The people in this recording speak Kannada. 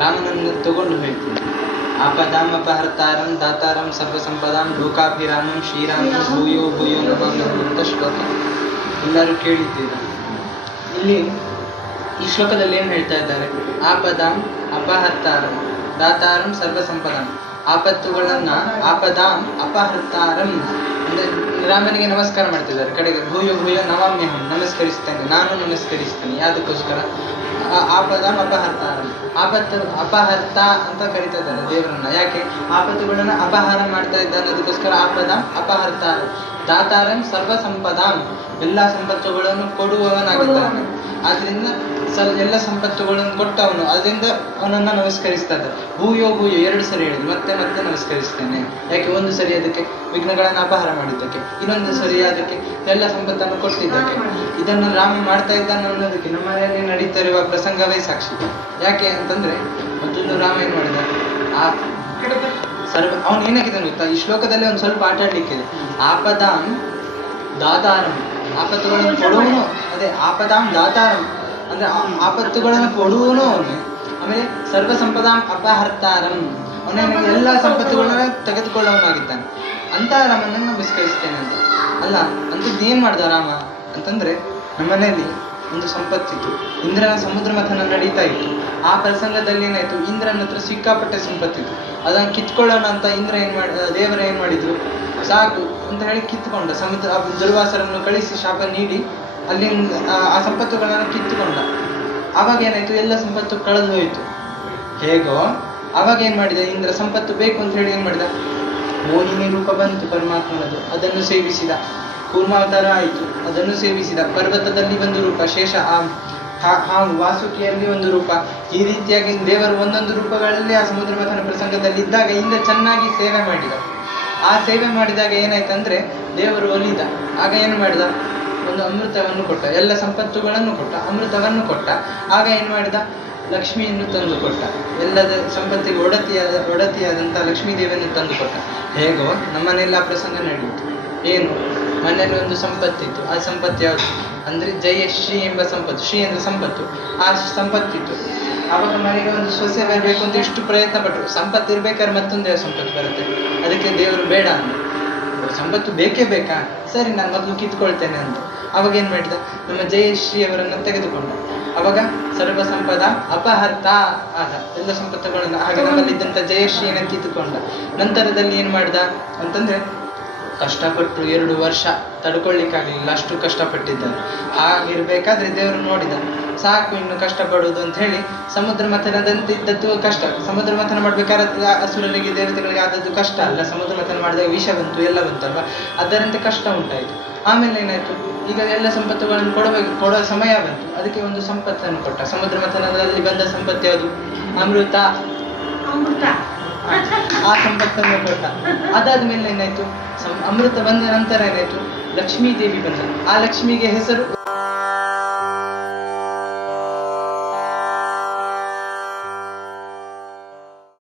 ರಾಮನನ್ನು ತಗೊಂಡು ಹೋಯ್ತು. ಆಪದಾಂ ಅಪಹರ್ತಾರಂ ದಾತಾರಂ ಸರ್ವಸಂಪದಾಂ ಲೋಕಾಭಿರಾಮಂ ಶ್ರೀರಾಮಂ ಭೂಯೋ ಭೂಯೋ ನಮಾಮ್ಯಹಂ ಅಂತ ಶ್ಲೋಕ ಎಲ್ಲರೂ ಕೇಳಿದ್ದೀರಾ. ಇಲ್ಲಿ ಈ ಶ್ಲೋಕದಲ್ಲಿ ಏನು ಹೇಳ್ತಾ ಇದ್ದಾರೆ? ಆಪದಾಂ ಅಪಹರ್ತಾರಂ ದಾತಾರಂ ಸರ್ವಸಂಪದಾಂ. ಆಪದಾಂ ಅಪಹರ್ತಾರಂ ಅಂದರೆ ರಾಮನಿಗೆ ನಮಸ್ಕಾರ ಮಾಡ್ತಿದ್ದಾರೆ. ಕಡೆಗೆ ಭೂಯೋ ಭೂಯೋ ನಮಾಮ್ಯಹಂ, ನಮಸ್ಕರಿಸ್ತೇನೆ, ನಾನು ನಮಸ್ಕರಿಸ್ತೇನೆ. ಯಾವುದಕ್ಕೋಸ್ಕರ? ಆಪದಾಂ ಅಪಹರ್ತಾರಂ, ಅಪಹರ್ತ ಅಂತ ಕರಿತಾ ಇದ್ದಾರೆ ದೇವರನ್ನ. ಯಾಕೆ? ಆಪತ್ತುಗಳನ್ನು ಅಪಹಾರ ಮಾಡ್ತಾ ಇದ್ದಾನೆ, ಅದಕ್ಕೋಸ್ಕರ ಆಪದಾಂ ಅಪಹರ್ತಾರಂ. ದಾತಾರಂ ಸರ್ವ ಸಂಪದಾಂ, ಎಲ್ಲ ಸಂಪತ್ತುಗಳನ್ನು ಕೊಡುವವನಾಗಿದ್ದಾನೆ. ಆದ್ರಿಂದ ಎಲ್ಲ ಸಂಪತ್ತುಗಳನ್ನು ಕೊಟ್ಟವನು, ಅದರಿಂದ ಅವನನ್ನ ನಮಸ್ಕರಿಸ್ತಾ ಇದ್ದಾರೆ. ಭೂಯೋ ಭೂಯೋ 2 ಸರಿ ಹೇಳಿದ್ರು, ಮತ್ತೆ ಮತ್ತೆ ನಮಸ್ಕರಿಸ್ತೇನೆ. ಯಾಕೆ? ಒಂದು ಸರಿ ಅದಕ್ಕೆ ವಿಘ್ನಗಳನ್ನು ಅಪಹಾರ ಮಾಡಿದ್ದಕ್ಕೆ, ಇನ್ನೊಂದು ಸರಿ ಅದಕ್ಕೆ ಎಲ್ಲ ಸಂಪತ್ತನ್ನು ಕೊಟ್ಟಿದ್ದಕ್ಕೆ. ಇದನ್ನು ರಾಮ ಮಾಡ್ತಾ ಇದ್ದಾನೆ ಅನ್ನೋದಕ್ಕೆ ನಮ್ಮ ಮನೆಯಲ್ಲಿ ನಡೀತಾ ಇರುವ ಪ್ರಸಂಗವೇ ಸಾಕ್ಷಿ. ಯಾಕೆ ಅಂತಂದ್ರೆ, ಮೊದಲು ರಾಮ ಏನ್ ಮಾಡಿದ? ಅವನು ಏನಾಗಿದ್ದಾನೆ ಗೊತ್ತಾ? ಈ ಶ್ಲೋಕದಲ್ಲಿ ಒಂದು ಸ್ವಲ್ಪ ಆಟ ಆಡ್ಲಿಕ್ಕಿದೆ. ಆಪದಾಂ ದಾತಾರಂ, ಆಪತ್ತುಗಳನ್ನು ಕೊಡುವನು. ಅದೇ ಆಪದಾಂ ದಾತಾರಂ ಅಂದ್ರೆ ಆಪತ್ತುಗಳನ್ನು ಕೊಡುವನು ಅವನೇ. ಆಮೇಲೆ ಸರ್ವ ಸಂಪದಾಂ ಅಪಹರ್ತಾರಂ, ಅವನೇನು ಎಲ್ಲ ಸಂಪತ್ತುಗಳನ್ನ ತೆಗೆದುಕೊಳ್ಳೋನಾಗಿದ್ದಾನೆ. ಅಂತ ರಾಮನನ್ನು ನಮಸ್ಕರಿಸ್ತೇನೆ ಅಂತ ಅಲ್ಲ. ಅಂತದ್ದು ಏನ್ ಮಾಡ್ದ ರಾಮ ಅಂತಂದ್ರೆ, ನಮ್ಮನೆಯಲ್ಲಿ ಒಂದು ಸಂಪತ್ತಿತ್ತು. ಇಂದ್ರನ ಸಮುದ್ರ ಮಥನ ನಡೀತಾ ಇತ್ತು. ಆ ಪ್ರಸಂಗದಲ್ಲಿ ಏನಾಯ್ತು? ಇಂದ್ರನ ಹತ್ರ ಸಿಕ್ಕಾಪಟ್ಟೆ ಸಂಪತ್ತಿತ್ತು. ಅದನ್ನು ಕಿತ್ಕೊಳ್ಳೋಣ ಅಂತ ಇಂದ್ರ ದೇವರ ಏನ್ ಮಾಡಿದ್ರು? ಸಾಕು ಅಂತ ಹೇಳಿ ಕಿತ್ಕೊಂಡ. ದುರ್ವಾಸರನ್ನು ಕಳಿಸಿ ಶಾಪ ನೀಡಿ ಅಲ್ಲಿಂದ ಆ ಸಂಪತ್ತುಗಳನ್ನು ಕಿತ್ತುಕೊಂಡ. ಆವಾಗ ಏನಾಯ್ತು? ಎಲ್ಲ ಸಂಪತ್ತು ಕಳೆದು ಹೋಯಿತು. ಹೇಗೋ ಆವಾಗ ಏನ್ ಮಾಡಿದ ಇಂದ್ರ? ಸಂಪತ್ತು ಬೇಕು ಅಂತ ಹೇಳಿ ಏನ್ ಮಾಡಿದ? ಮೋಹಿನಿ ರೂಪ ಬಂತು ಪರಮಾತ್ಮನದು, ಅದನ್ನು ಸೇವಿಸಿದ. ಕೂರ್ಮಾವತಾರ ಆಯಿತು, ಅದನ್ನು ಸೇವಿಸಿದ. ಪರ್ವತದಲ್ಲಿ ಒಂದು ರೂಪ, ಶೇಷ ಹಾವು, ವಾಸುಕಿಯಲ್ಲಿ ಒಂದು ರೂಪ. ಈ ರೀತಿಯಾಗಿ ದೇವರು ಒಂದೊಂದು ರೂಪಗಳಲ್ಲಿ ಆ ಸಮುದ್ರ ಮಥನ ಪ್ರಸಂಗದಲ್ಲಿ ಇದ್ದಾಗ ಇಂದ್ರ ಚೆನ್ನಾಗಿ ಸೇವೆ ಮಾಡಿದ. ಆ ಸೇವೆ ಮಾಡಿದಾಗ ಏನಾಯ್ತಂದ್ರೆ ದೇವರು ಒಲಿದ. ಆಗ ಏನು ಮಾಡಿದ? ಒಂದು ಅಮೃತವನ್ನು ಕೊಟ್ಟ, ಎಲ್ಲ ಸಂಪತ್ತುಗಳನ್ನು ಕೊಟ್ಟ, ಅಮೃತವನ್ನು ಕೊಟ್ಟ. ಆಗ ಏನು ಮಾಡಿದ? ಲಕ್ಷ್ಮಿಯನ್ನು ತಂದು ಕೊಟ್ಟ, ಎಲ್ಲದ ಸಂಪತ್ತಿಗೆ ಒಡತಿಯಾದಂಥ ಲಕ್ಷ್ಮೀ ದೇವಿಯನ್ನು ತಂದು ಕೊಟ್ಟ. ಹೇಗೋ ನಮ್ಮನೆಲ್ಲ ಆ ಪ್ರಸಂಗ ನಡೆಯಿತು. ಏನು? ಮನೆಯಲ್ಲಿ ಒಂದು ಸಂಪತ್ತಿತ್ತು. ಆ ಸಂಪತ್ತು ಯಾವುದು ಅಂದ್ರೆ ಜಯಶ್ರೀ ಎಂಬ ಸಂಪತ್ತು. ಶ್ರೀ ಅಂದ್ರೆ ಸಂಪತ್ತು. ಆ ಸಂಪತ್ತಿತ್ತು. ಆವಾಗ ಮನೆಗೆ ಒಂದು ಸೊಸೆ ಬರಬೇಕು ಅಂತ ಎಷ್ಟು ಪ್ರಯತ್ನ ಪಟ್ಟರು. ಸಂಪತ್ತು ಇರ್ಬೇಕಾದ್ರೆ ಮತ್ತೊಂದೇ ಸಂಪತ್ತು ಬರುತ್ತೆ. ಅದಕ್ಕೆ ದೇವರು ಬೇಡ ಅಂದ. ಸಂಪತ್ತು ಬೇಕೇ ಬೇಕಾ? ಸರಿ, ನಾನು ಮೊದಲು ಕಿತ್ಕೊಳ್ತೇನೆ ಅಂತ. ಅವಾಗ ಏನ್ ಮಾಡಿದ? ನಮ್ಮ ಜಯಶ್ರೀ ಅವರನ್ನು ತೆಗೆದುಕೊಂಡ. ಅವಾಗ ಸರ್ವ ಸಂಪದ ಅಪಹರ್ತ ಆದ, ಎಲ್ಲ ಸಂಪತ್ತುಗಳನ್ನು. ಹಾಗೆ ನಮ್ಮಲ್ಲಿದ್ದಂಥ ಜಯಶ್ರೀಯನ್ನು ಕಿತ್ತುಕೊಂಡ. ನಂತರದಲ್ಲಿ ಏನ್ ಮಾಡ್ದ ಅಂತಂದ್ರೆ, ಕಷ್ಟಪಟ್ಟು 2 ವರ್ಷ ತಡ್ಕೊಳ್ಲಿಕ್ಕಾಗಲಿಲ್ಲ, ಅಷ್ಟು ಕಷ್ಟಪಟ್ಟಿದ್ದಾರೆ. ಹಾಗಿರ್ಬೇಕಾದ್ರೆ ದೇವರು ನೋಡಿದ, ಸಾಕು ಇನ್ನು ಕಷ್ಟಪಡುವುದು ಅಂತ ಹೇಳಿ ಸಮುದ್ರ ಮಥನದಂತಿದ್ದದ್ದು ಕಷ್ಟ. ಸಮುದ್ರ ಮಥನ ಮಾಡ್ಬೇಕಾದ್ರೆ ಅಸುರರಿಗೆ ದೇವತೆಗಳಿಗೆ ಆದದ್ದು ಕಷ್ಟ ಅಲ್ಲ. ಸಮುದ್ರ ಮಥನ ಮಾಡಿದಾಗ ವಿಷ ಬಂತು, ಎಲ್ಲ ಬಂತಲ್ವಾ, ಅದರಂತೆ ಕಷ್ಟ ಉಂಟಾಯಿತು. ಆಮೇಲೆ ಏನಾಯ್ತು? ಈಗ ಎಲ್ಲ ಸಂಪತ್ತುಗಳನ್ನು ಕೊಡೋ ಸಮಯ ಬಂತು. ಅದಕ್ಕೆ ಒಂದು ಸಂಪತ್ತನ್ನು ಕೊಟ್ಟ. ಸಮುದ್ರ ಮಥನದಲ್ಲಿ ಬಂದ ಸಂಪತ್ತು ಯಾವುದು? ಅಮೃತ. ಆ ಸಂಪತ್ತನ್ನು ಕೊಟ್ಟ. ಅದಾದ್ಮೇಲೆ ಏನಾಯ್ತು? ಅಮೃತ ಬಂದ ನಂತರ ಏನಾಯ್ತು? ಲಕ್ಷ್ಮೀ ದೇವಿ ಬಂದ. ಆ ಲಕ್ಷ್ಮಿಗೆ ಹೆಸರು